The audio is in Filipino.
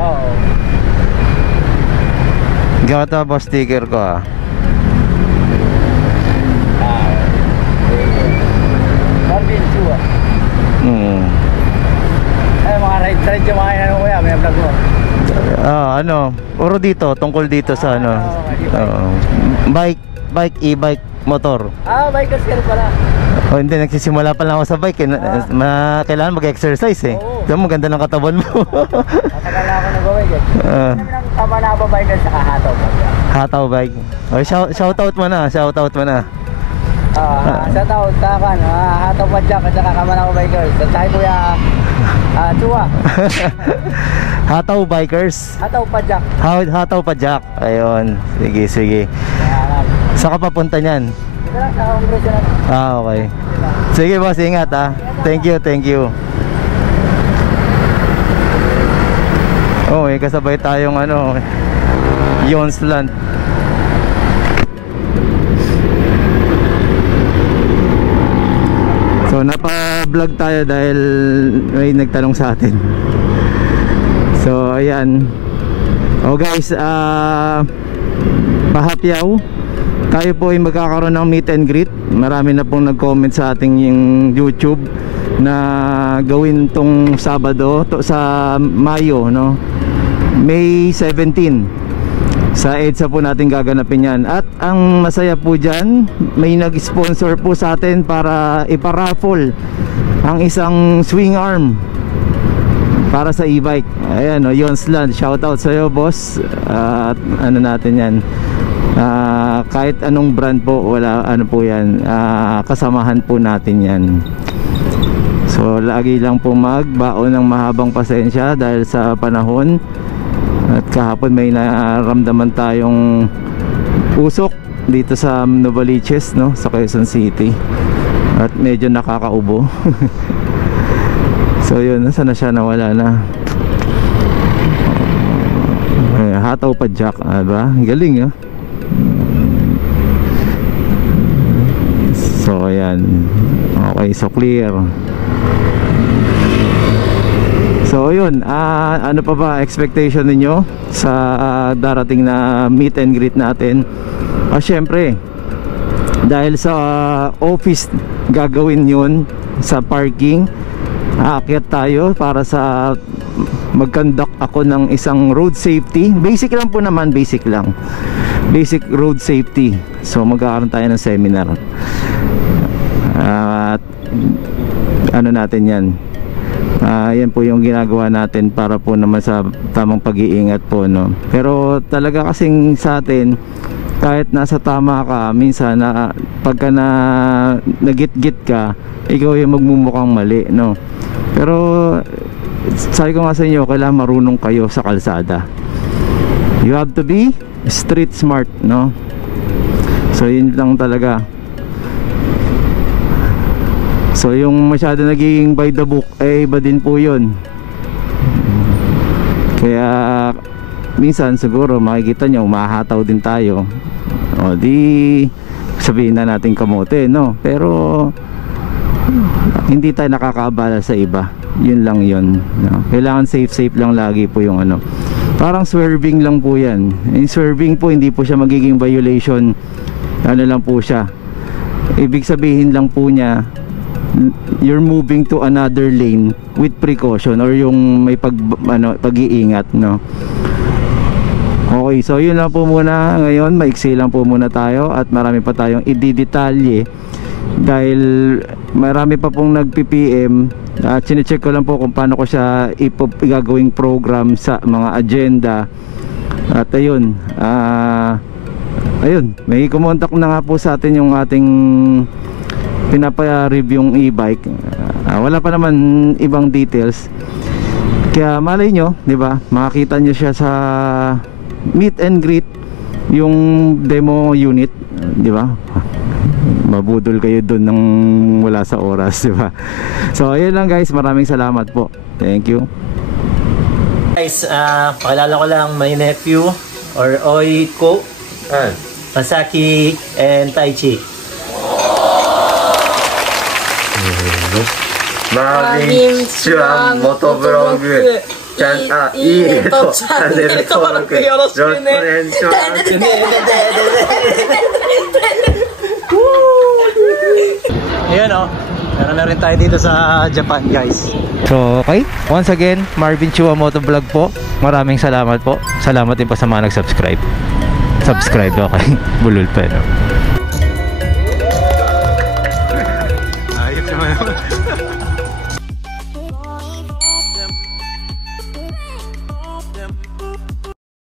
Oo. Gamit na boss sticker ko ah. Marvin Chua. Eh, mga ride yung mga inano ko yan, may vlog mo. Ano, puro dito, tungkol dito sa ano. Bike, e-bike, motor. Bikers ka rin pala. Oh, hindi, nagsisimula pa lang ako sa bike eh. Kailangan mag-exercise eh. Diyan mo, ganda ng katawan mo. Matagal na ako nag-bike eh. Tama na ba bikers sa hataw bike? Hataw bike. Oh, shoutout mo na, shoutout mo na. Shoutout sa akin, hataw pa Jack at saka Kamanawa Bikers. At saka Kuya Chua. Hataw Bikers. Hataw pa Jack. Hataw pa Jack. Ayun, sige, sige. Saan ka papunta niyan? Ito lang sa Congress na. Okay. Sige boss, ingat ah. Thank you, thank you. Oh, may kasabay tayong ano, Yonsland. So napa-vlog tayo dahil may nagtanong sa atin. So ayan. Oh guys, pahapyaw. Tayo po ay magkakaroon ng meet and greet. Marami na pong nag-comment sa ating yung YouTube na gawin tong Sabado sa Mayo, no? May 17. Sa EDSA po natin gaganapin yan. At ang masaya po dyan, may nag-sponsor po sa atin para iparaffle ang isang swing arm para sa e-bike. Ayan o, Yonsland, shoutout sa iyo boss. At ano natin yan, kahit anong brand po, wala ano po yan, kasamahan po natin yan. So lagi lang po magbaon ng mahabang pasensya dahil sa panahon. At kahapon may naramdaman tayong usok dito sa Novaliches, no, sa Quezon City. At medyo nakakaubo. So yun, nasaan na siya, nawala na. Hataw pa Jack, diba? Galing ah. So ayan. Okay, so clear. So yun, ano pa ba expectation ninyo sa darating na meet and greet natin? Syempre, dahil sa office gagawin yun sa parking, aakyat tayo para sa mag-conduct ako ng isang road safety. Basic lang po naman, basic lang. Basic road safety. So magkakaroon tayo ng seminar. At ano natin yan, yan po yung ginagawa natin para po naman sa tamang pag-iingat po, no? Pero talaga kasing sa atin, kahit nasa tama ka, minsan na pagka nagit-git ka, ikaw yung magmumukhang mali, no? Pero sabi ko nga sa inyo, kailangan marunong kayo sa kalsada. You have to be street smart, no? So yun lang talaga. So yung masyado nagiging by the book, eh iba din po yun. Kaya minsan siguro makikita nyo, umahataw din tayo. O di sabihin na natin kamote, no? Pero hindi tayo nakakaabala sa iba. Yun lang yun, no? Kailangan safe lang lagi po yung ano. Parang swerving lang po yan. Yung swerving po, hindi po siya magiging violation. Ano lang po siya, ibig sabihin lang po niya, you're moving to another lane with precaution, or yung may pag-iingat, no? Okay, so yun lang po muna ngayon. Maiksi lang po muna tayo at marami pa tayong i-detalye dahil marami pa pong nag-PPM. Chine-check ko lang po kung paano ko siya igagawing program sa mga agenda. At ayun, ayun, may kumontak na nga po sa atin yung ating pinapa-review yung e-bike. Wala pa naman ibang details. Kaya malay nyo, di ba? Makakita nyo siya sa meet and greet, yung demo unit, di ba? Mabudol kayo doon nang wala sa oras, di ba? So ayun lang guys, maraming salamat po. Thank you. Guys, pakilala ko lang my nephew or Oiko, Masaki and Taichi. Marvin Chua Motovlog Ayan o, meron na rin tayo dito sa Japan guys. So okay, once again, Marvin Chua Motovlog po. Maraming salamat po. Salamat din po sa mga nag-subscribe. Subscribe, okay. Bulol pa no.